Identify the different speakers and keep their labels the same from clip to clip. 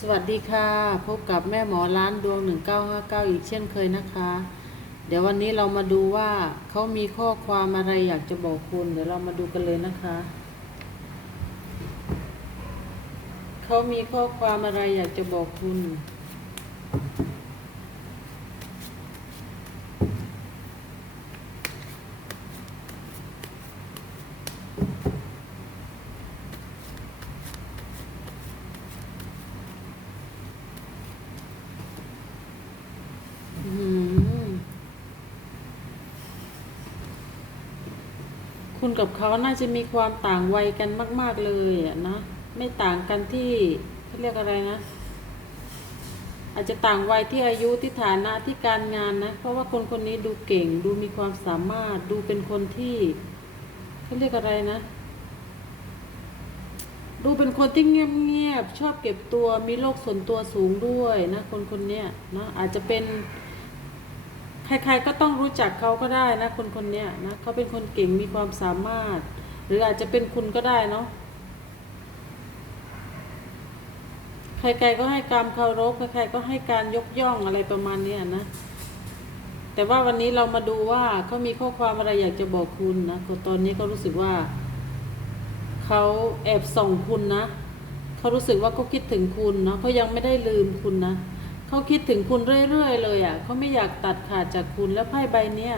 Speaker 1: สวัสดีค่ะ พบกับแม่หมอร้านดวง 1959 อีกเช่นเคยนะคะ เดี๋ยววันนี้เรามาดูว่าเขามีข้อความอะไรอยากจะบอกคุณ เดี๋ยวเรามาดูกันเลยนะคะเขามีข้อความอะไรอยากจะบอกคุณ อืมคุณ กับเขาน่าจะมีความต่างวัยกันมาก ๆเลยอะนะ ไม่ต่างกันที่เขาเรียกอะไรนะ อาจจะต่างวัยที่อายุที่ฐานะที่การงานนะ เพราะว่าคนคนนี้ดูเก่ง ดูมีความสามารถ ดูเป็นคนที่เขาเรียกอะไรนะ ดูเป็นคนที่เงียบๆชอบเก็บตัว มีโลกส่วนตัวสูงด้วยนะ คนคนนี้นะอาจจะเป็น ใครๆก็ต้องรู้จักเขาก็ได้นะคนคนเนี้ยนะเขาเป็นคนเก่งมีความสามารถ หรืออาจจะเป็นคุณก็ได้เนาะใครๆก็ให้การเคารพใครๆก็ให้การยกย่องอะไรประมาณเนี้ยนะ แต่ว่าวันนี้เรามาดูว่าเขามีข้อความอะไรอยากจะบอกคุณนะตอนนี้ก็รู้สึกว่าเขาแอบส่องคุณนะเขารู้สึกว่าเขาคิดถึงคุณเนาะเขายังไม่ได้ลืมคุณนะ เขาคิดถึงคุณเรื่อยๆเลยอะ่ะเขาไม่อยากตัดขาดจากคุณแล้วไพ่ใบเนี้ย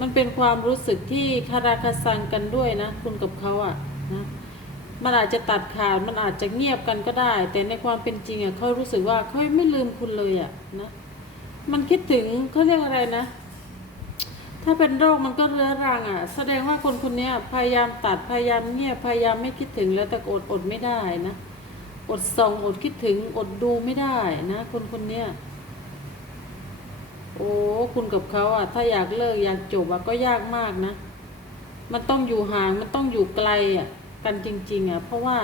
Speaker 1: มันเป็นความรู้สึกที่คาราคาซังกันด้วยนะ คุณกับเขาอะ่ะนะมันอาจจะตัดขาดมันอาจจะเงียบกันก็ได้ แต่ในความเป็นจริงอะ่ะเขารู้สึกว่าเขาไม่ลืมคุณเลยอะ่ะนะมันคิดถึงเขาเรียกอะไรนะ ถ้าเป็นโรคมันก็เรื้อรังอะ่ะ แสดงว่าคนคนเนี้ยพยายามตัดพยายามเงียบพยายามไม่คิดถึงแล้วแต่อดอดไม่ได้นะ อดส่องอดคิดถึงอดดูไม่ได้นะ คนคนเนี้ยโอ้คุณกับเขาอะ ถ้าอยากเลิกอยากจบอะก็ยากมากนะ มันต้องอยู่ห่างมันต้องอยู่ไกลอะ กันจริง ๆ อะ เพราะว่า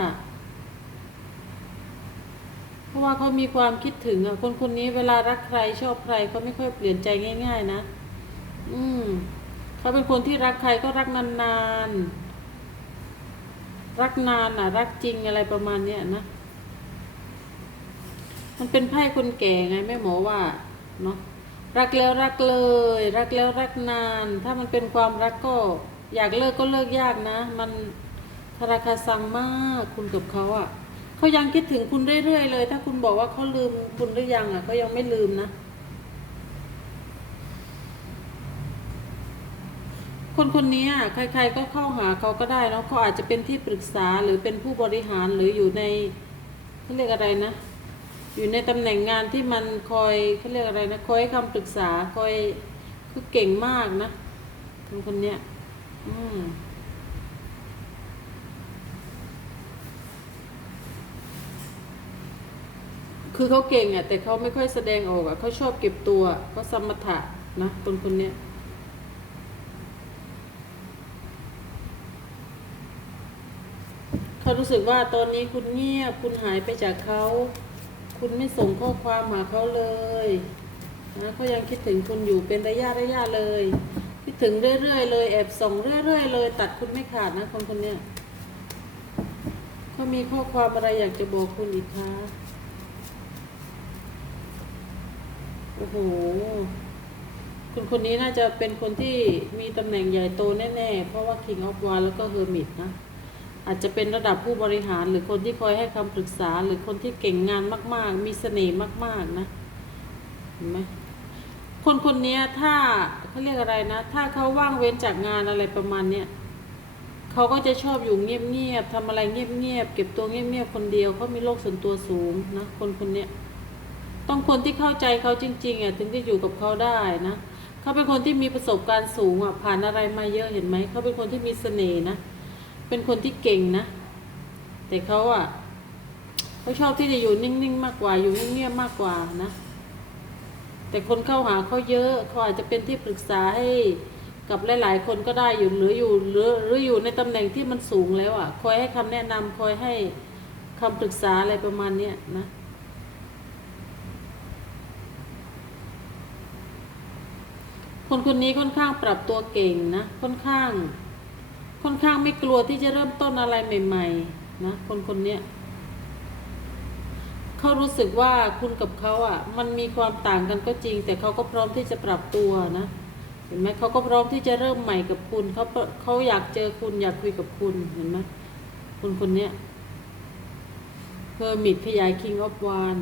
Speaker 1: เพราะว่าเขามีความคิดถึงอะ คนคนนี้เวลารักใครชอบใครเขาไม่ค่อยเปลี่ยนใจง่าย ๆ นะ อืมเขาเป็นคนที่รักใครก็รักนานๆรักนานอะ รักจริงอะไรประมาณเนี้ยนะ มันเป็นไพ่คนแก่ไงแม่หมอว่าเนาะรักแล้วรักเลย รักแล้วรักนาน ถ้ามันเป็นความรักก็ อยากเลิกก็เลิกยากนะ มันทราคาซังมากคุณกับเขาอะ่ะเขายังคิดถึงคุณเรื่อยๆเลย ถ้าคุณบอกว่าเขาลืมคุณหรือยังอะ่ะเขายังไม่ลืมนะ คนคนนี้อะใคร ๆก็เข้าหาเขาก็ได้เนาะเขาอาจจะเป็นที่ปรึกษาหรือเป็นผู้บริหารหรืออยู่ในเขาเรียกอะไรนะ อยู่ในตำแหน่งงานที่มันคอยเขาเรียกอะไรนะคอยให้คำปรึกษาคอยคือเก่งมากนะคนคนเนี้ยอืมคือเขาเก่งอะแต่เขาไม่ค่อยแสดงออกอะเขาชอบเก็บตัวเขาสมถะนะคนคนเนี้ยเขารู้สึกว่าตอนนี้คุณเงียบคุณหายไปจากเขา คุณไม่ส่งข้อความหาเขาเลยนะเขายังคิดถึงคุณอยู่เป็นระยะระยะเลย คิดถึงเรื่อยๆเลยแอบส่งเรื่อยๆเลย ตัดคุณไม่ขาดนะคนคนเนี้ยเขามีข้อความอะไรอยากจะบอกคุณอีกคะโอ้โหคุณคนนี้น่าจะเป็นคนที่มีตำแหน่งใหญ่โตแน่ๆ เพราะว่า King of Wands แล้วก็ Hermit นะ อาจจะเป็นระดับผู้บริหารหรือคนที่คอยให้คำปรึกษา หรือคนที่เก่งงานมาก ๆ มีเสน่ห์มาก ๆ นะเห็นไหมคนคนนี้ถ้าเขาเรียกอะไรนะ ถ้าเขาว่างเว้นจากงานอะไรประมาณเนี้ยเขาก็จะชอบอยู่เงียบๆทำอะไรเงียบๆเก็บตัวเงียบๆคนเดียวเขามีโลกส่วนตัวสูงนะคนคนนี้ต้องคนที่เข้าใจเขาจริงๆอะถึงจะอยู่กับเขาได้นะเขาเป็นคนที่มีประสบการณ์สูงอะผ่านอะไรมาเยอะเห็นไหมเขาเป็นคนที่มีเสน่ห์นะ เป็นคนที่เก่งนะ แต่เขาอะเขาชอบที่จะอยู่นิ่งๆมากกว่าอยู่เงียบๆมากกว่านะ แต่คนเข้าหาเขาเยอะเขาอาจจะเป็นที่ปรึกษาให้กับหลาย ๆ คนก็ได้อยู่หรืออยู่หรือหรืออยู่ในตำแหน่งที่มันสูงแล้วอะ คอยให้คำแนะนำคอยให้คำปรึกษาอะไรประมาณเนี้ยนะคนคนนี้ค่อนข้างปรับตัวเก่งนะ ค่อนข้าง ค่อนข้างไม่กลัวที่จะเริ่มต้นอะไรใหม่ ๆ นะคนคนเนี้ยเขารู้สึกว่าคุณกับเขาอะ มันมีความต่างกันก็จริง แต่เขาก็พร้อมที่จะปรับตัวนะเห็นไหมเขาก็พร้อมที่จะเริ่มใหม่กับคุณเขาเขาอยากเจอคุณอยากคุยกับคุณเห็นไหมคุณคนเนี้ยเพอร์มิดขยาย King of w a n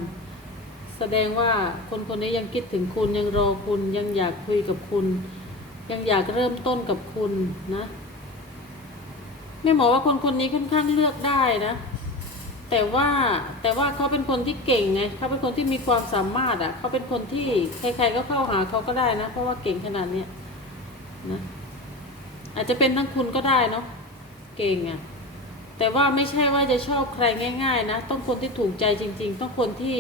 Speaker 1: แสดงว่าคนคนนี้ยังคิดถึงคุณยังรอคุณยังอยากคุยกับคุณ ยังอยากเริ่มต้นกับคุณนะ ม่หมอว่าคนคนนี้ค่อนข้างเลือกได้นะ แต่ว่าแต่ว่าเขาเป็นคนที่เก่งไงเขาเป็นคนที่มีความสามารถอะเขาเป็นคนที่ใครๆก็เข้าหาเขาก็ได้นะ เพราะว่าเก่งขนาดเนี้ยนะอาจจะเป็นทั้งคุณก็ได้เนาะเก่งอะแต่ว่าไม่ใช่ว่าจะชอบใครง่าย ๆ นะ ต้องคนที่ถูกใจจริง ๆ ต้องคนที่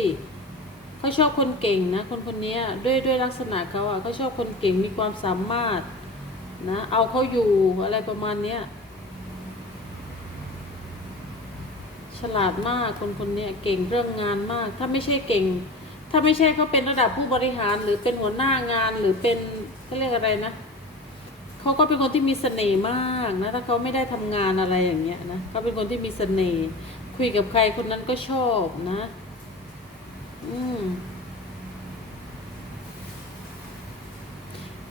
Speaker 1: เขาชอบคนเก่งนะ คนคนนี้ด้วยด้วยลักษณะเขาอะเขาชอบคนเก่งมีความสามารถนะ เอาเขาอยู่อะไรประมาณเนี้ย ฉลาดมากคนคนนี้เก่งเรื่องงานมาก ถ้าไม่ใช่เก่ง ถ้าไม่ใช่เขาเป็นระดับผู้บริหาร หรือเป็นหัวหน้างานหรือเป็นเขาเรียกอะไรนะเขาก็เป็นคนที่มีเสน่ห์มากนะถ้าเขาไม่ได้ทำงานอะไรอย่างเงี้ยนะเขาเป็นคนที่มีเสน่ห์คุยกับใครคนนั้นก็ชอบนะ อืม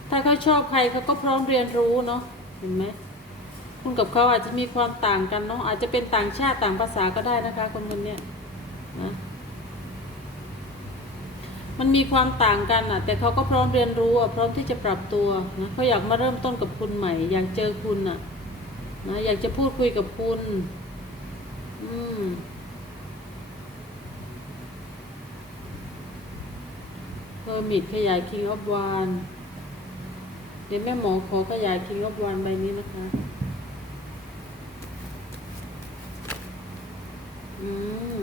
Speaker 1: ถ้าเขาชอบใครเขาก็พร้อมเรียนรู้เนาะเห็นไหม คุณกับเขาอาจจะมีความต่างกันเนาะอาจจะเป็นต่างชาติต่างภาษาก็ได้นะคะ คนคนเนี้ยนะมันมีความต่างกันอะ แต่เขาก็พร้อมเรียนรู้อะพร้อมที่จะปรับตัวนะเขาอยากมาเริ่มต้นกับคุณใหม่ อยากเจอคุณอะนะอยากจะพูดคุยกับคุณ อืมเพอร์มิดขยาย King of w a n เดี๋ยวแม่หมอขอขยาย King of w a n ใบนี้นะคะ อืม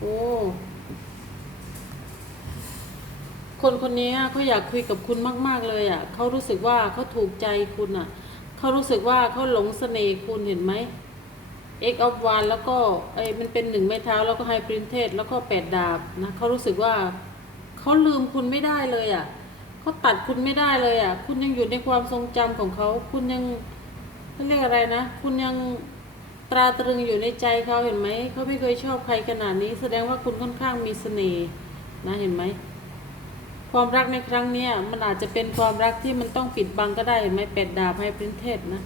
Speaker 1: โอ้คนคนนี้เขาอยากคุยกับคุณมาก ๆ เลยอะเขารู้สึกว่าเขาถูกใจคุณอะเขารู้สึกว่าเขาหลงเสน่ห์คุณเห็นไหม X of One แล้วก็ไอ้มันเป็นหนึ่งไม้เท้าแล้วก็ไฮปรินเทสแล้วก็แปดดาบนะเขารู้สึกว่าเขาลืมคุณไม่ได้เลยอะเขาตัดคุณไม่ได้เลยอะ คุณยังอยู่ในความทรงจำของเขา คุณยังเรียกอะไรนะ คุณยัง ตราตรึงอยู่ในใจเขาเห็นไหม เขาไม่เคยชอบใครขนาดนี้ แสดงว่าคุณค่อนข้างมีเสน่ห์นะเห็นไหม ความรักในครั้งนี้มันอาจจะเป็นความรักที่มันต้องปิดบังก็ได้เห็นไหมเป็ดดาบให้ปรินเทศนะ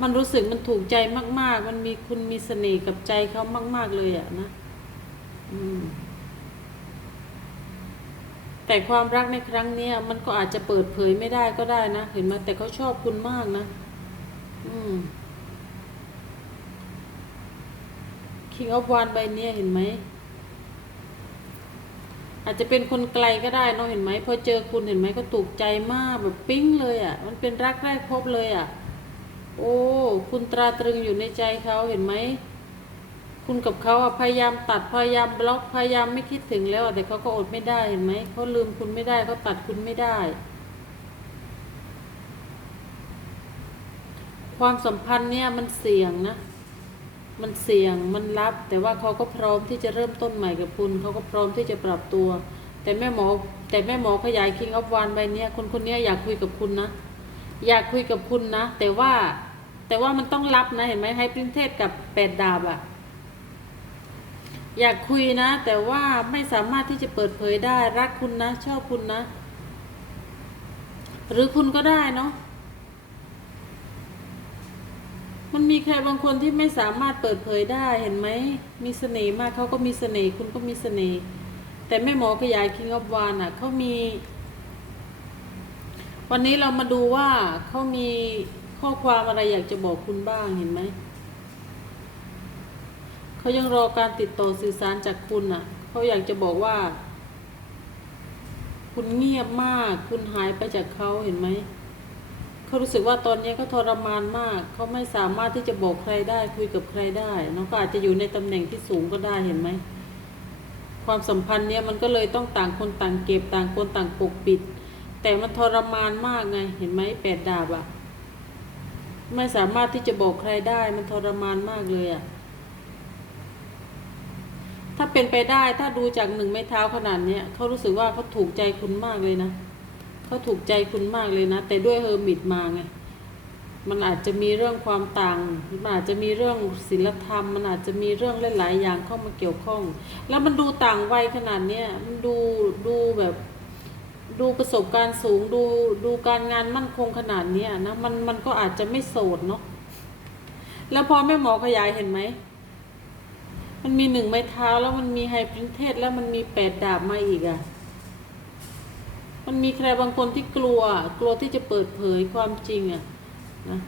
Speaker 1: มันรู้สึกมันถูกใจมาก ๆ มันมีคุณมีเสน่ห์กับใจเขามาก ๆเลยอะนะ อืมแต่ความรักในครั้งนี้มันก็อาจจะเปิดเผยไม่ได้ก็ได้นะ เห็นไหมแต่เขาชอบคุณมากนะ อืม King of One ใบเนี้ยเห็นไหม อาจจะเป็นคนไกลก็ได้เนาะเห็นไหมพอเจอคุณเห็นไหมก็ถูกใจมากแบบปิ๊งเลยอะ่ะ มันเป็นรักแรกพบเลยอะ่ะ โอ้ คุณตราตรึงอยู่ในใจเขาเห็นไหม คุณกับเขาอะพยายามตัดพยายามบล็อกพยายามไม่คิดถึงแล้วแต่เขาก็อดไม่ได้เห็นไหมเขาลืมคุณไม่ได้เขาตัดคุณไม่ได้ความสัมพันธ์เนี่ยมันเสี่ยงนะ มันเสี่ยงมันรับ แต่ว่าเขาก็พร้อมที่จะเริ่มต้นใหม่กับคุณ เขาก็พร้อมที่จะปรับตัว แต่แม่หมอ แต่แม่หมอขยาย King of One ใบเนี้ยคนคนเนี้ยอยากคุยกับคุณนะ อยากคุยกับคุณนะ แต่ว่าแต่ว่ามันต้องรับนะเห็นไหมให้ปรินเทศกับแปดดาบอะอยากคุยนะ แต่ว่าไม่สามารถที่จะเปิดเผยได้รักคุณนะ ชอบคุณนะ หรือคุณก็ได้เนาะ มันมีใครบางคนที่ไม่สามารถเปิดเผยได้เห็นไหม มีเสน่ห์มากเขาก็มีเสน่ห์คุณก็มีเสน่ห์แต่แม่หมอขยาย King of One อะเขามี วันนี้เรามาดูว่าเขามีข้อความอะไรอยากจะบอกคุณบ้างเห็นไหมเขายังรอการติดต่อสื่อสารจากคุณอะเขาอยากจะบอกว่า คุณเงียบมาก คุณหายไปจากเขาเห็นไหม เขารู้สึกว่าตอนนี้เขาทรมานมาก เขาไม่สามารถที่จะบอกใครได้ คุยกับใครได้น้องก็อาจจะอยู่ในตำแหน่งที่สูงก็ได้เห็นไหม ความสัมพันธ์เนี้ยมันก็เลยต้องต่างคนต่างเก็บต่างคนต่างปกปิด แต่มันทรมานมากไง เห็นไหมแปดดาบอะไม่สามารถที่จะบอกใครได้ มันทรมานมากเลยอะถ้าเป็นไปได้ถ้าดูจากหนึ่งไม้เท้าขนาดเนี้ยเขารู้สึกว่าเขาถูกใจคุณมากเลยนะ เขาถูกใจคุณมากเลยนะ แต่ด้วยเฮอร์มิตมาไงมันอาจจะมีเรื่องความต่าง มันอาจจะมีเรื่องศีลธรรม มันอาจจะมีเรื่องหลายๆอย่างเข้ามาเกี่ยวข้อง แล้วมันดูต่างวัยขนาดเนี้ยมันดูดูแบบ ดูประสบการณ์สูง ดูดูการงานมั่นคงขนาดเนี้ยนะมันมันก็อาจจะไม่โสดเนาะ แล้วพอแม่หมอขยายเห็นไหม มันมีหนึ่งไม้เท้าแล้วมันมีไฮพรินเทสแล้วมันมีแปดดาบมาอีกอะ่ะ มันมีใครบางคนที่กลัว กลัวที่จะเปิดเผยความจริงอะ่ะนะ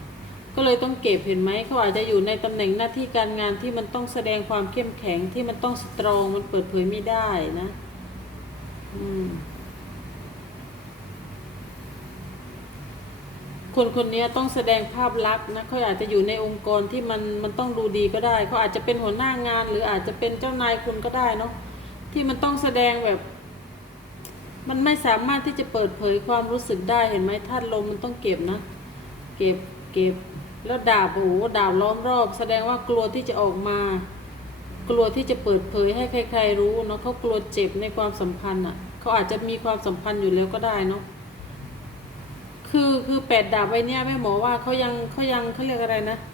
Speaker 1: ก็เลยต้องเก็บเห็นไหมเขาอาจจะอยู่ในตำแหน่งหน้าที่การงานที่มันต้องแสดงความเข้มแข็งที่มันต้องสตรองมันเปิดเผยไม่ได้นะอืมคนคนนี้ต้องแสดงภาพลักษณ์นะเขาอาจจะอยู่ในองค์กรที่มันมันต้องดูดีก็ได้เขาอาจจะเป็นหัวหน้างาน หรืออาจจะเป็นเจ้านายคุณก็ได้เนาะที่มันต้องแสดงแบบ มันไม่สามารถที่จะเปิดเผยความรู้สึกได้เห็นไหมธาตุลมมันต้องเก็บนะ เก็บเก็บแล้วดาบโอ้โหดาบล้อมรอบ แสดงว่ากลัวที่จะออกมา กลัวที่จะเปิดเผยให้ใคร ๆ รู้เนาะเขากลัวเจ็บในความสัมพันธ์อะเขาอาจจะมีความสัมพันธ์อยู่แล้วก็ได้เนาะคือคือแปดดาบไว้เนี่ยแม่หมอว่าเขายังเขายังเขาเรียกอะไรนะเ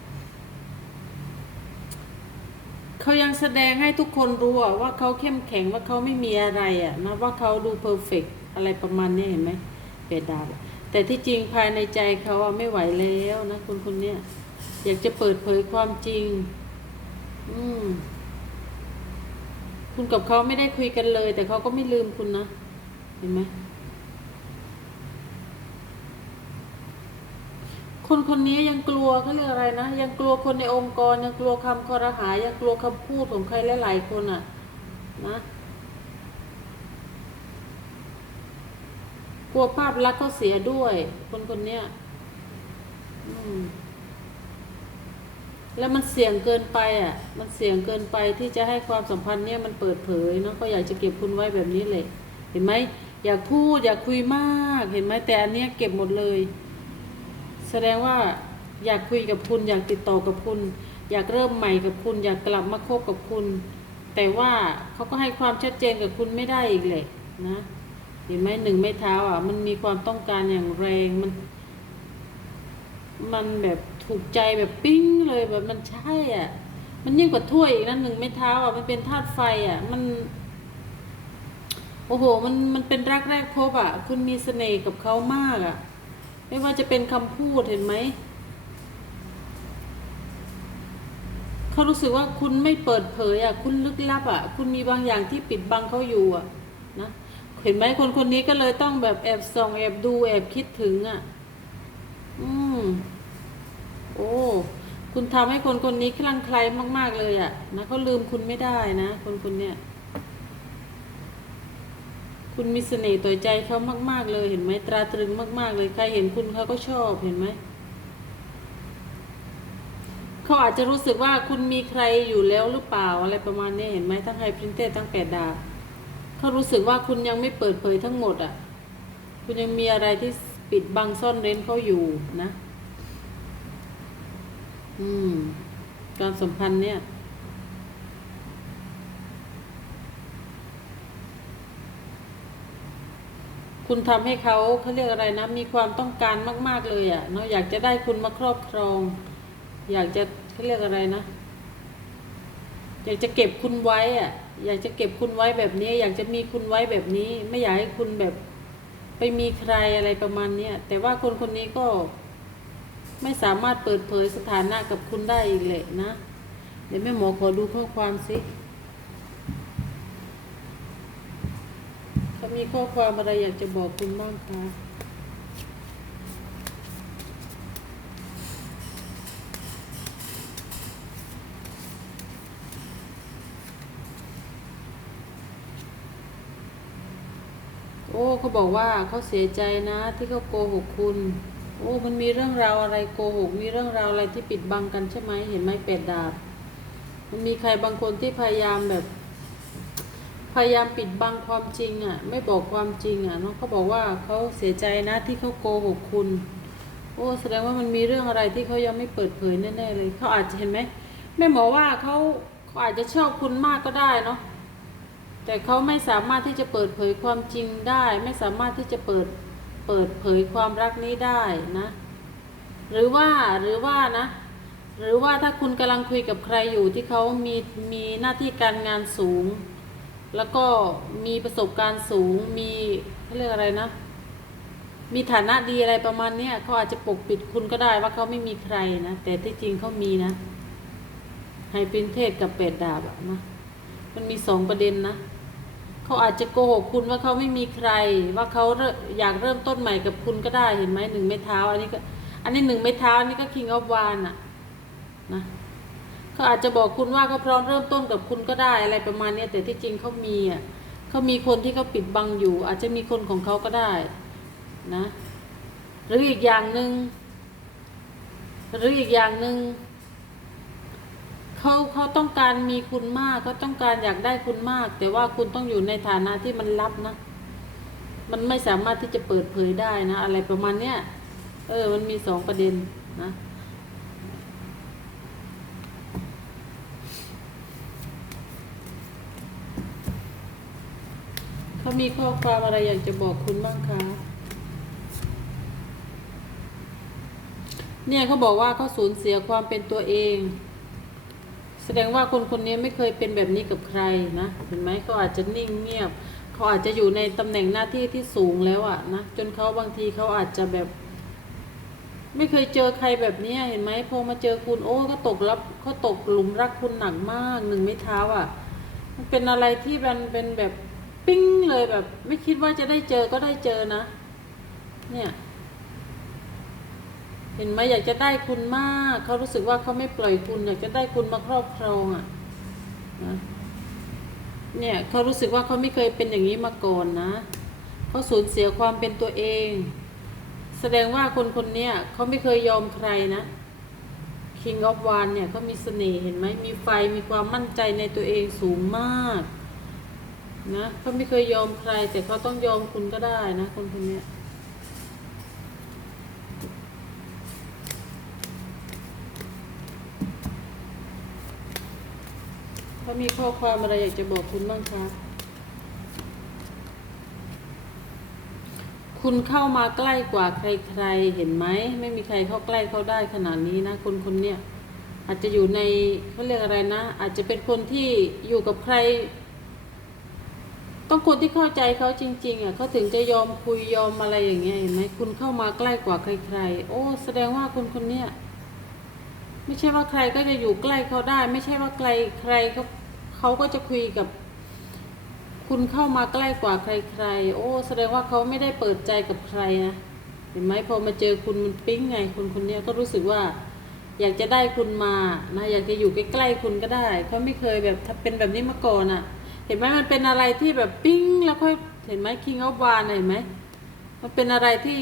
Speaker 1: ขายังแสดงให้ทุกคนรู้ว่าเขาเข้มแข็งว่าเขาไม่มีอะไรอะนะว่าเขาดูเพอร์เฟกอะไรประมาณนี้เห็นไหมแปดดาบแต่ที่จริงภายในใจเขาอะไม่ไหวแล้วนะคนคนเนี้ยอยากจะเปิดเผยความจริง อืม คุณกับเขาไม่ได้คุยกันเลย แต่เขาก็ไม่ลืมคุณนะ เห็นไหม คนคนนี้ยังกลัวเขาเรียกอะไรนะ ยังกลัวคนในองค์กร ยังกลัวคำคอรหา ยังกลัวคำพูดของใครหลายๆคนอะ นะกลัวภาพลักษณ์เขาเสียด้วย คนคนเนี้ยแล้วมันเสี่ยงเกินไปอะ มันเสี่ยงเกินไปที่จะให้ความสัมพันธ์เนี่ยมันเปิดเผยเนาะก็อยากจะเก็บคุณไว้แบบนี้เลย เห็นไหมอยากพูดอยากคุยมาก เห็นไหมแต่อันเนี้ยเก็บหมดเลย แสดงว่าอยากคุยกับคุณอยากติดต่อกับคุณ อยากเริ่มใหม่กับคุณ อยากกลับมาคบกับคุณ แต่ว่าเขาก็ให้ความชัดเจนกับคุณไม่ได้อีกเลยนะเห็นไหมหนึ่งไม่เท้าอะ มันมีความต้องการอย่างแรงมัน มันแบบถูกใจแบบปิ้งเลยแบบมันใช่อะ มันยิ่งกว่าถ้วยอีกนะหนึ่งไม่เท้าอะมันเป็นธาตุไฟอะ มันโอ้โห มันมันเป็นรักแรกพบอะ คุณมีเสน่ห์กับเขามากอะ ไม่ว่าจะเป็นคำพูดเห็นไหม เขารู้สึกว่าคุณไม่เปิดเผยอะ คุณลึกลับอะ คุณมีบางอย่างที่ปิดบังเขาอยู่อะ นะ เห็นไหมคนคนนี้ก็เลยต้องแบบแอบส่องแอบดูแอบคิดถึงอะ อืม โอ้ คุณทำให้คนคนนี้คลั่งไคล้มาก ๆ เลยอะ นะเขาลืมคุณไม่ได้นะ คนคนเนี้ย คุณมีเสน่ห์ต่อใจเขามาก ๆ เลยเห็นไหมตราตรึงมาก ๆ เลยใครเห็นคุณเขาก็ชอบเห็นไหมเขาอาจจะรู้สึกว่าคุณมีใครอยู่แล้วหรือเปล่าอะไรประมาณนี้เห็นไหมทั้งไฮพรินเตทั้งแปดดาบเขารู้สึกว่าคุณยังไม่เปิดเผยทั้งหมดอะ คุณยังมีอะไรที่ปิดบังซ่อนเร้นเขาอยู่นะ อืม การสัมพันธ์เนี่ย คุณทำให้เขาเขาเรียกอะไรนะ มีความต้องการมาก ๆเลยอะ่ะเนาะอยากจะได้คุณมาครอบครอง อยากจะเขาเรียกอะไรนะ อยากจะเก็บคุณไว้อะ่ะ อยากจะเก็บคุณไว้แบบนี้ อยากจะมีคุณไว้แบบนี้ ไม่อยากให้คุณแบบไปมีใครอะไรประมาณเนี้ยแต่ว่าคนคนนี้ก็ไม่สามารถเปิดเผยสถานะกับคุณได้อีกเลยนะ เดี๋ยวแม่หมอขอดูข้อความสิเขา มีข้อความอะไรอยากจะบอกคุณบ้างคะโอ้เขาบอกว่าเขาเสียใจนะ ที่เขาโกหกคุณ โอ้มันมีเรื่องราวอะไรโกหก มีเรื่องราวอะไรที่ปิดบังกันใช่ไหมเห็นไหมเป็ดดาบ มันมีใครบางคนที่พยายามแบบ พยายามปิดบังความจริงอะ ไม่บอกความจริงอะเนาะเขาบอกว่าเขาเสียใจนะที่เขาโกหกคุณ โอ้แสดงว่ามันมีเรื่องอะไรที่เขายังไม่เปิดเผยแน่ๆเลยเขาอาจจะเห็นไหมแม่หมอว่าเขาเขาอาจจะชอบคุณมากก็ได้เนาะแต่เขาไม่สามารถที่จะเปิดเผยความจริงได้ ไม่สามารถที่จะเปิดเปิดเผยความรักนี้ได้นะ หรือว่าหรือว่านะ หรือว่าถ้าคุณกำลังคุยกับใครอยู่ที่เขามีมีหน้าที่การงานสูง แล้วก็มีประสบการณ์สูงมีเขาเรียกอะไรนะ มีฐานะดีอะไรประมาณเนี้ยเขาอาจจะปกปิดคุณก็ได้ว่าเขาไม่มีใครนะแต่ที่จริงเขามีนะไฮปรินเทศกับเป็ดดาบอะนะมันมีสองประเด็นนะเขาอาจจะโกหกคุณว่าเขาไม่มีใคร ว่าเขาอยากเริ่มต้นใหม่กับคุณก็ได้เห็นไหมหนึ่งไม้เท้า อันนี้ก็ อันนี้หนึ่งไม้เท้าอันนี้ก็ King of w a n อะนะ เขาอาจจะบอกคุณว่าเขาพร้อมเริ่มต้นกับคุณก็ได้อะไรประมาณนี้แต่ที่จริงเขามีอะเขามีคนที่เขาปิดบังอยู่ อาจจะมีคนของเขาก็ได้นะ หรืออีกอย่างหนึ่งหรืออีกอย่างหนึ่งเขาเขาต้องการมีคุณมากเขาต้องการอยากได้คุณมาก แต่ว่าคุณต้องอยู่ในฐานะที่มันลับนะ มันไม่สามารถที่จะเปิดเผยได้นะ อะไรประมาณเนี้ยเออ มันมีสองประเด็นนะ เขามีข้อความอะไรอยากจะบอกคุณบ้างคะ เนี่ยเขาบอกว่าเขาสูญเสียความเป็นตัวเอง แสดงว่าคนคนนี้ไม่เคยเป็นแบบนี้กับใครนะ เห็นไหมเขาอาจจะนิ่งเงียบ เขาอาจจะอยู่ในตำแหน่งหน้าที่ที่สูงแล้วอะนะ จนเขาบางทีเขาอาจจะแบบ ไม่เคยเจอใครแบบนี้เห็นไหมพอมาเจอคุณโอ้ก็ตกรับเขาตกหลุมรักคุณหนักมากหนึ่งไม่เท้าอะ มันเป็นอะไรที่มันเป็นแบบ ปิ้งเลยแบบ ไม่คิดว่าจะได้เจอก็ได้เจอนะ เนี่ย เห็นไหมอยากจะได้คุณมาก เขารู้สึกว่าเขาไม่ปล่อยคุณ อยากจะได้คุณมาครอบครองอะนะเนี่ยเขารู้สึกว่าเขาไม่เคยเป็นอย่างนี้มาก่อนนะเขาสูญเสียความเป็นตัวเอง แสดงว่าคนคนนี้เขาไม่เคยยอมใครนะ King of w a n เนี่ยเขามีเสน่ห์เห็นไหมมีไฟมีความมั่นใจในตัวเองสูงมาก นะเขาไม่เคยยอมใคร แต่เขาต้องยอมคุณก็ได้นะ คนคนนี้เขามีข้อความอะไรอยากจะบอกคุณบ้างคะคุณเข้ามาใกล้กว่าใครๆ เห็นไหม ไม่มีใครเข้าใกล้เขาได้ขนาดนี้นะ คนคนเนี้ยอาจจะอยู่ในเขาเรียกอะไรนะ อาจจะเป็นคนที่อยู่กับใคร ต้องคนที่เข้าใจเขาจริง ๆอะเขาถึงจะยอมคุยยอมอะไรอย่างเงี้ยเห็นไหมคุณเข้ามาใกล้กว่าใครๆ โอ้ แสดงว่าคนคนเนี้ยไม่ใช่ว่าใครก็จะอยู่ใกล้เขาได้ ไม่ใช่ว่าใครใครเขาเขาก็จะคุยกับ คุณเข้ามาใกล้กว่าใครๆ โอ้ แสดงว่าเขาไม่ได้เปิดใจกับใครนะเห็นไหมพอมาเจอคุณมันปิ๊งไงคนคนเนี้ยก็รู้สึกว่า อยากจะได้คุณมานะอยากจะอยู่ใกล้ๆคุณก็ได้เขาไม่เคยแบบถ้าเป็นแบบนี้มาก่อนอะ่ะ ห็นไหมมันเป็นอะไรที่แบบปิ๊งแล้วค่อยเห็นไหมคิงออฟวานเห็นไหมมันเป็นอะไรที่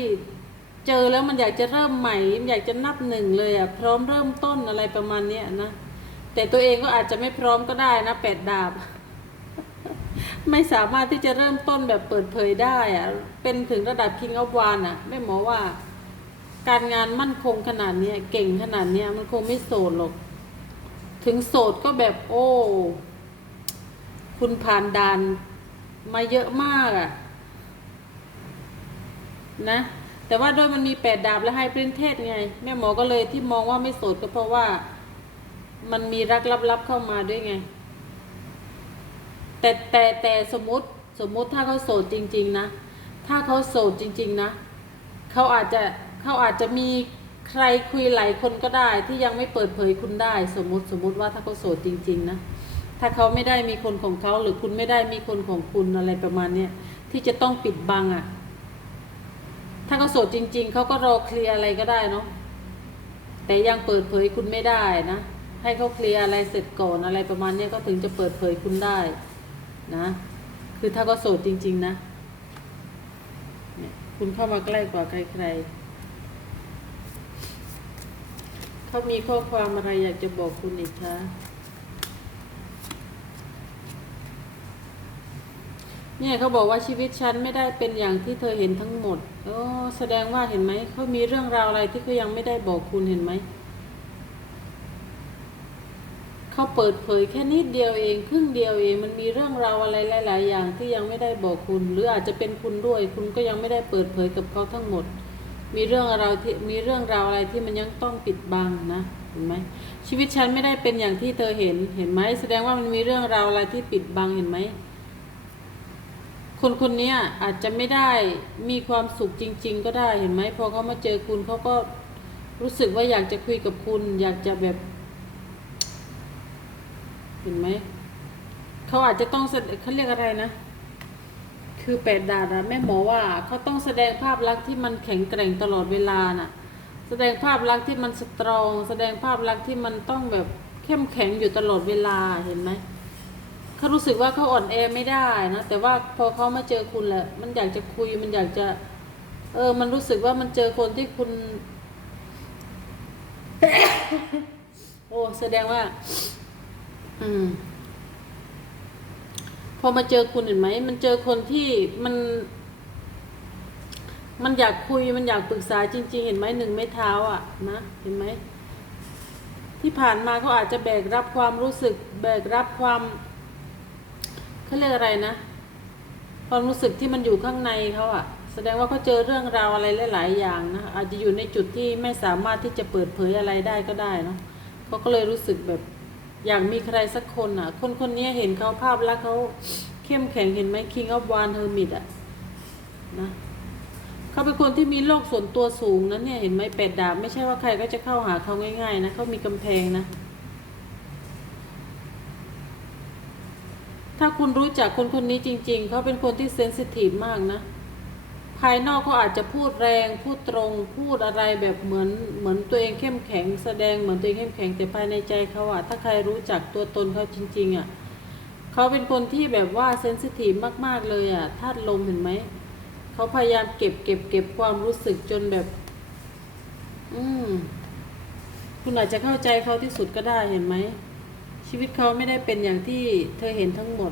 Speaker 1: เจอแล้วมันอยากจะเริ่มใหม่อยากจะนับหนึ่งเลยอะ่ะพร้อมเริ่มต้นอะไรประมาณเนี้ยนะแต่ตัวเองก็อาจจะไม่พร้อมก็ได้นะแปดดาบ ไม่สามารถที่จะเริ่มต้นแบบเปิดเผยได้อะเป็นถึงระดับ King of w a n อะแม่หมอว่า การงานมั่นคงขนาดเนี้ยเก่งขนาดเนี้ยมันคงไม่โสดหรอก ถึงโสดก็แบบโอ้ คุณผ่านด่านมาเยอะมากอะนะ แต่ว่าด้วยมันมีแปดดาบและไฮปรินเทศไง แม่หมอก็เลยที่มองว่าไม่โสดก็เพราะว่า มันมีรักลับๆเข้ามาด้วยไง แต่แต่แต่สมมติสมมุติถ้าเขาโสดจริง ๆ นะ ถ้าเขาโสดจริง ๆ นะ เขาอาจจะเขาอาจจะมีใครคุยหลายคนก็ได้ที่ยังไม่เปิดเผยคุณได้ สมมติสมมติว่าถ้าเขาโสดจริง ๆ นะ ถ้าเขาไม่ได้มีคนของเขาหรือคุณไม่ได้มีคนของคุณอะไรประมาณเนี้ยที่จะต้องปิดบังอะ่ะ ถ้าเขาโสดจริง ๆเขาก็รอเคลียร์อะไรก็ได้เนาะแต่ยังเปิดเผยคุณไม่ได้นะให้เขาเคลียร์อะไรเสร็จก่อนอะไรประมาณเนี้ยก็ถึงจะเปิดเผยคุณได้นะ คือถ้าก็โสดจริง ๆ นะเนี่ยคุณเข้ามาใกล้กว่าใครๆเขามีข้อความอะไรอยากจะบอกคุณอีกคะ เนี่ยเขาบอกว่าชีวิตฉันไม่ได้เป็นอย่างที่เธอเห็นทั้งหมดโอ้แสดงว่าเห็นไหมเขามีเรื่องราวอะไรที่เขายังไม่ได้บอกคุณเห็นไหมเขาเปิดเผยแค่นิดเดียวเองครึ่งเดียวเองมันมีเรื่องราวอะไรหลาย ๆ อย่างที่ยังไม่ได้บอกคุณ หรืออาจจะเป็นคุณด้วย คุณก็ยังไม่ได้เปิดเผยกับเขาทั้งหมด มีเรื่องราวที่มีเรื่องราวอะไรที่มันยังต้องปิดบังนะเห็นไหมชีวิตฉันไม่ได้เป็นอย่างที่เธอเห็นเห็นไหมแสดงว่ามันมีเรื่องราวอะไรที่ปิดบังเห็นไหม คนคนนี้อาจจะไม่ได้มีความสุขจริง ๆ ก็ได้เห็นไหมพอเขามาเจอคุณเขาก็รู้สึกว่าอยากจะคุยกับคุณ อยากจะแบบ เห็นไหมเขาอาจจะต้องเขาเรียกอะไรนะ คือแปดดาดอะแม่หมอว่าเขาต้องแสดงภาพลักษณ์ที่มันแข็งแกร่งตลอดเวลาน่ะ แสดงภาพลักษณ์ที่มันสตรอง แสดงภาพลักษณ์ที่มันต้องแบบเข้มแข็งอยู่ตลอดเวลาเห็นไหม เขารู้สึกว่าเขาอ่อนแอไม่ได้นะแต่ว่าพอเขามาเจอคุณแหละ มันอยากจะคุยมันอยากจะ เออ มันรู้สึกว่ามันเจอคนที่คุณ โอ้แสดงว่า อืม พอมาเจอคุณเห็นไหมมันเจอคนที่มัน มันอยากคุยมันอยากปรึกษาจริง ๆ เห็นไหมหนึ่งไม้เท้าอะนะเห็นไหมที่ผ่านมาเขาอาจจะแบกรับความรู้สึก แบกรับความ เขาเรียกอะไรนะ ความรู้สึกที่มันอยู่ข้างในเขาอะแสดงว่าเขาเจอเรื่องราวอะไรหลาย ๆ อย่างนะอาจจะอยู่ในจุดที่ไม่สามารถที่จะเปิดเผยอะไรได้ก็ได้เนาะเขาก็เลยรู้สึกแบบอยากมีใครสักคนอะคนคนนี้เห็นเขาภาพลักษณ์เขาเข้มแข็งเห็นไหม King of One Hermit อะนะเขาเป็นคนที่มีโลกส่วนตัวสูงนะเนี่ยเห็นไหมเป็ดดาบไม่ใช่ว่าใครก็จะเข้าหาเขาง่าย ๆ นะเขามีกำแพงนะ ถ้าคุณรู้จักคนคนนี้จริง ๆ เขาเป็นคนที่เซนซิทีฟมากนะ ภายนอกเขาอาจจะพูดแรง พูดตรง พูดอะไรแบบเหมือนเหมือนตัวเองเข้มแข็ง แสดงเหมือนตัวเองเข้มแข็งแต่ภายในใจเขาอะถ้าใครรู้จักตัวตนเขาจริง ๆอะเขาเป็นคนที่แบบว่าเซนซิทีฟมากๆเลยอะธาตุลมเห็นไหมเขาพยายามเก็บเก็บเก็บความรู้สึกจนแบบ อืมคุณอาจจะเข้าใจเขาที่สุดก็ได้เห็นไหม ชีวิตเขาไม่ได้เป็นอย่างที่เธอเห็นทั้งหมด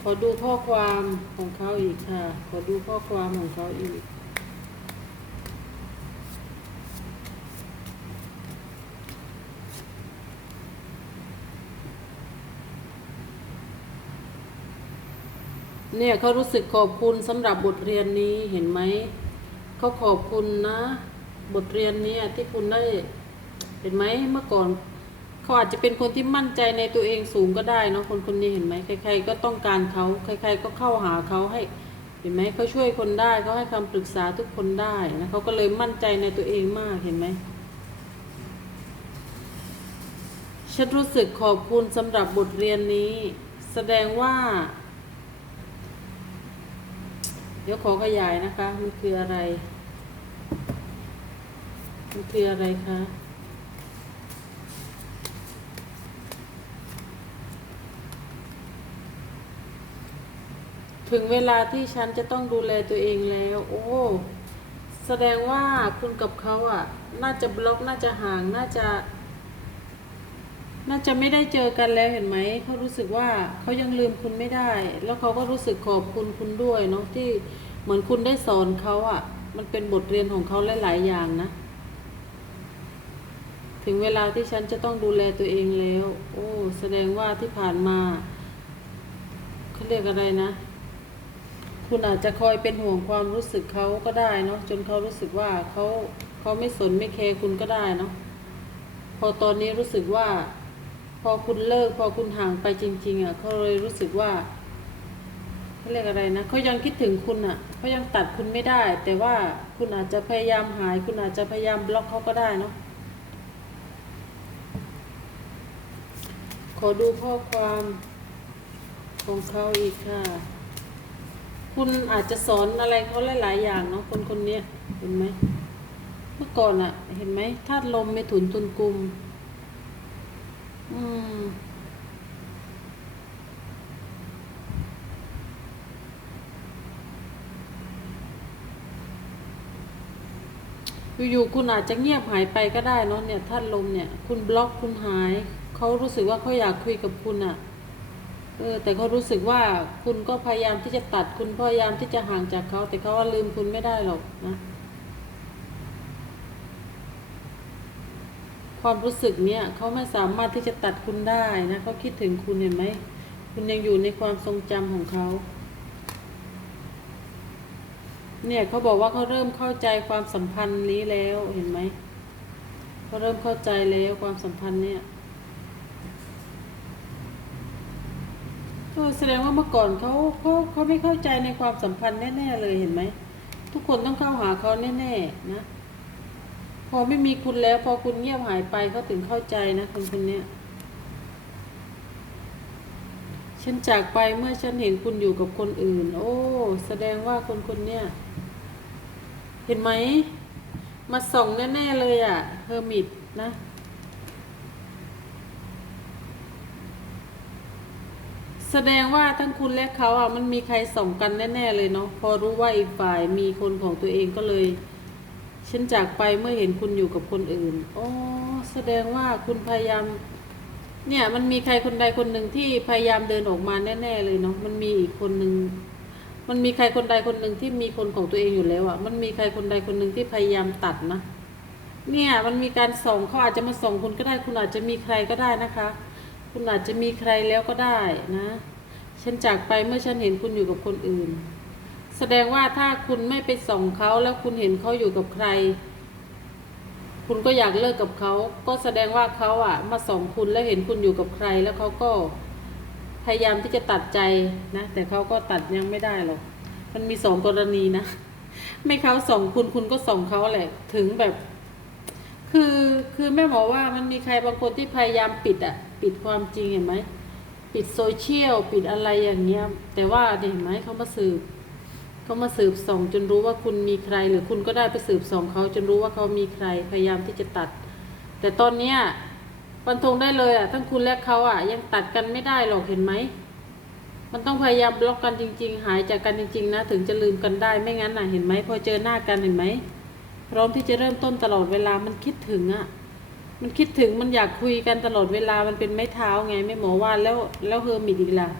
Speaker 1: ขอดูข้อความของเขาอีกค่ะ ขอดูข้อความของเขาอีก เนี่ยเขารู้สึกขอบคุณสำหรับบทเรียนนี้เห็นไหมเขาขอบคุณนะ บทเรียนนี้ที่คุณได้เห็นไหมเมื่อก่อนเขาอาจจะเป็นคนที่มั่นใจในตัวเองสูงก็ได้เนาะคนคนนี้เห็นไหมใคร ๆ ก็ต้องการเขาใคร ๆ ก็เข้าหาเขาให้ เห็นไหมเขาช่วยคนได้เขาให้คำปรึกษาทุกคนได้นะเขาก็เลยมั่นใจในตัวเองมากเห็นไหมฉันรู้สึกขอบคุณสำหรับบทเรียนนี้ แสดงว่า เดี๋ยวขอขยายนะคะ มันคืออะไร มันคืออะไรคะถึงเวลาที่ฉันจะต้องดูแลตัวเองแล้ว โอ้ แสดงว่าคุณกับเขาอะ น่าจะบล็อก น่าจะห่าง น่าจะ น่าจะไม่ได้เจอกันแล้วเห็นไหมเขารู้สึกว่าเขายังลืมคุณไม่ได้ แล้วเขาก็รู้สึกขอบคุณคุณด้วยเนาะที่เหมือนคุณได้สอนเขาอะ่ะ มันเป็นบทเรียนของเขาหลาย ๆ อย่างนะ ถึงเวลาที่ฉันจะต้องดูแลตัวเองแล้ว โอ้ แสดงว่าที่ผ่านมาเขาเรียกอะไรนะ คุณอาจจะคอยเป็นห่วงความรู้สึกเขาก็ได้เนาะจนเขารู้สึกว่าเขาเขาไม่สนไม่แคร์คุณก็ได้เนาะพอตอนนี้รู้สึกว่า พอคุณเลิก พอคุณห่างไปจริง ๆอะเขาเลยรู้สึกว่าเขาเรียกอะไรนะเขายังคิดถึงคุณอะเขายังตัดคุณไม่ได้ แต่ว่าคุณอาจจะพยายามหาย คุณอาจจะพยายามบล็อกเขาก็ได้เนาะขอดูข้อความของเขาอีกค่ะ คุณอาจจะสอนอะไรเขาหลาย ๆ อย่างเนาะคนคนนี้เห็นไหมเมื่อก่อนอะเห็นไหมธาตุลมไม่ถุนทุนกลุ่ม อืมอยู่ๆคุณอาจจะเงียบหายไปก็ได้เนาะเนี่ยธาตุลมเนี่ย คุณบล็อกคุณหายเขารู้สึกว่าเขาอยากคุยกับคุณอะ เออ แต่เขารู้สึกว่าคุณก็พยายามที่จะตัดคุณพยายามที่จะห่างจากเขาแต่เขาว่าลืมคุณไม่ได้หรอกนะ ความรู้สึกเนี่ยเขาไม่สามารถที่จะตัดคุณได้นะเขาคิดถึงคุณเห็นไหม คุณยังอยู่ในความทรงจำของเขาเนี่ยเขาบอกว่าเขาเริ่มเข้าใจความสัมพันธ์นี้แล้วเห็นไหมเขาเริ่มเข้าใจแล้วความสัมพันธ์เนี่ยก็แสดงว่าเมื่อก่อนเขาเขาเขาไม่เข้าใจในความสัมพันธ์แน่ๆเลยเห็นไหมทุกคนต้องเข้าหาเขาแน่ๆนะ พอไม่มีคุณแล้ว พอคุณเงียบหายไปเขาถึงเข้าใจนะคนคนนี้ฉันจากไปเมื่อฉันเห็นคุณอยู่กับคนอื่น โอ้ แสดงว่าคนคนเนี้ยเห็นไหม มาส่องแน่ ๆ เลยอะ่ะเฮอร์มิตนะ แสดงว่าทั้งคุณและเขาอะมันมีใครส่องกันแน่ ๆ เลยเนาะพอรู้ว่าอีกฝ่ายมีคนของตัวเองก็เลย ฉันจากไปเมื่อเห็นคุณอยู่กับคนอื่นอ๋อแสดงว่าคุณพยายาม เนี่ยมันมีใครคนใดคนหนึ่งที่พยายามเดินออกมาแน่ๆเลยเนาะ มันมีอีกคนหนึ่ง มันมีใครคนใดคนหนึ่งที่มีคนของตัวเองอยู่แล้วอะ่ะมันมีใครคนใดคนหนึ่งที่พยายามตัดนะ เนี่ยมันมีการส่งเขาอาจจะมาส่งคุณก็ได้ คุณอาจจะมีใครก็ได้นะคะ คุณอาจจะมีใครแล้วก็ได้นะ ฉันจากไปเมื่อฉันเห็นคุณอยู่กับคนอื่น แสดงว่าถ้าคุณไม่ไปส่องเขาแล้วคุณเห็นเขาอยู่กับใคร คุณก็อยากเลิกกับเขา ก็แสดงว่าเขาอะมาส่องคุณแล้วเห็นคุณอยู่กับใคร แล้วเขาก็พยายามที่จะตัดใจนะ แต่เขาก็ตัดยังไม่ได้หรอก มันมีสองกรณีนะ ไม่เขาส่องคุณคุณก็ส่องเขาแหละ ถึงแบบ คือคือแม่หมอว่ามันมีใครบางคนที่พยายามปิดอะปิดความจริงเห็นไหม ปิดโซเชียล ปิดอะไรอย่างเงี้ย แต่ว่าเนี่ยเห็นไหมเขามาสืบ เขามาสืบส่องจนรู้ว่าคุณมีใคร หรือคุณก็ได้ไปสืบส่องเขาจนรู้ว่าเขามีใครพยายามที่จะตัด แต่ตอนเนี้ยฟันธงได้เลยอะทั้งคุณและเขาอะ ยังตัดกันไม่ได้หรอกเห็นไหมมันต้องพยายามบล็อกกันจริง ๆ หายจากกันจริง ๆ นะ ถึงจะลืมกันได้ไม่งั้นน่ะเห็นไหมพอเจอหน้ากันเห็นไหมพร้อมที่จะเริ่มต้นตลอดเวลามันคิดถึงอะมันคิดถึงมันอยากคุยกันตลอดเวลามันเป็นไม้เท้าไงไม่หมอว่าแล้วแล้วเฮอร์มิตอีกล่ะ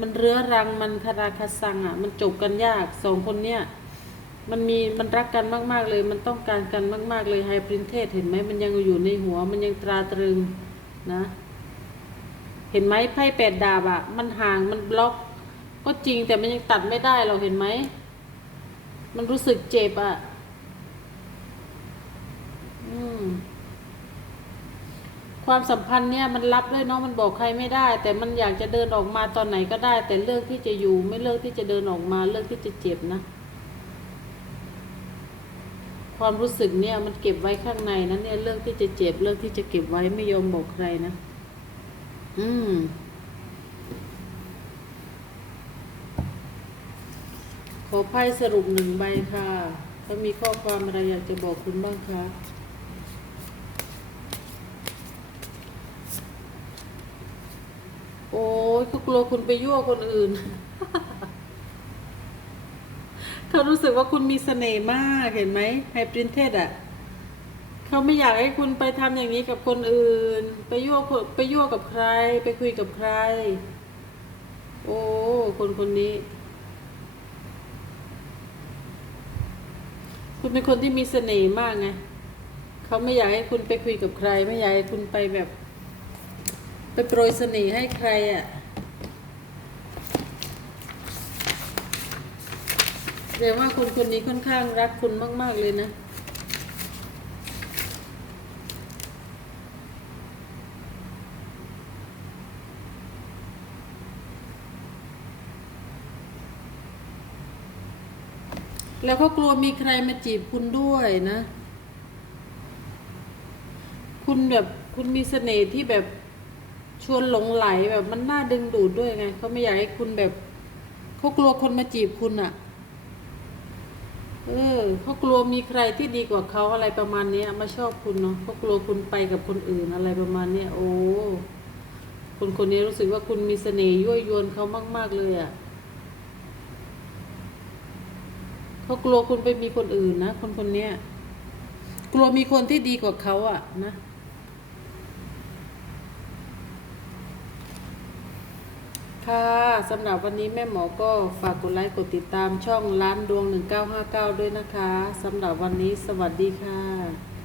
Speaker 1: มันเรื้อรังมันคาราคาซังอะ มันจบกันยากสองคนเนี้ยมันมีมันรักกันมาก ๆ เลย มันต้องการกันมาก ๆ เลยไฮปรินเทสเห็นไหมมันยังอยู่ในหัว มันยังตราตรึงนะ เห็นไหมไพ่แปดดาบอะมันห่างมันบล็อก ก็จริงแต่มันยังตัดไม่ได้เราเห็นไหม มันรู้สึกเจ็บอะอืม ความสัมพันธ์เนี่ยมันรับด้วยเนาะมันบอกใครไม่ได้ แต่มันอยากจะเดินออกมาตอนไหนก็ได้ แต่เลือกที่จะอยู่ไม่เลือกที่จะเดินออกมาเลือกที่จะเจ็บนะ ความรู้สึกเนี่ยมันเก็บไว้ข้างในนะเนี่ยเลือกที่จะเจ็บเลือกที่จะเก็บไว้ไม่ยอมบอกใครนะ อืมขอไพ่สรุปหนึ่งใบค่ะถ้ามีข้อความอะไรอยากจะบอกคุณบ้างคะ เขากลัวคุณไปยั่วคนอื่น เขารู้สึกว่าคุณมีเสน่ห์มากเห็นไหมไฮปรินเทสอะเขาไม่อยากให้คุณไปทำอย่างนี้กับคนอื่น ไปยั่วไปยั่วกับใคร ไปคุยกับใคร โอ้คนคนนี้ คุณเป็นคนที่มีเสน่ห์มากไงเขาไม่อยากให้คุณไปคุยกับใคร ไม่อยากให้คุณไปแบบ ไปโปรยเสน่ห์ให้ใครอะ่ะ แสดงว่าคนคนนี้ค่อนข้างรักคุณมาก ๆ เลยนะแล้วก็กลัวมีใครมาจีบคุณด้วยนะ คุณแบบคุณมีเสน่ห์ที่แบบชวนหลงไหลแบบมันน่าดึงดูดด้วยไงเขาไม่อยากให้คุณแบบเขากลัวคนมาจีบคุณอะ่ะ เออเขากลัวมีใครที่ดีกว่าเขาอะไรประมาณนี้มาชอบคุณเนาะเขากลัวคุณไปกับคนอื่นอะไรประมาณนี้โอ้คนคนนี้รู้สึกว่าคุณมีเสน่ห์ยั่วยวนเขามาก ๆ เลยอะ่ะเขากลัวคุณไปมีคนอื่นนะ คนคนนี้กลัวมีคนที่ดีกว่าเขาอะนะ ค่ะสำหรับวันนี้แม่หมอก็ฝากกดไลค์กดติดตามช่องร้านดวง 1959 ด้วยนะคะสำหรับวันนี้สวัสดีค่ะ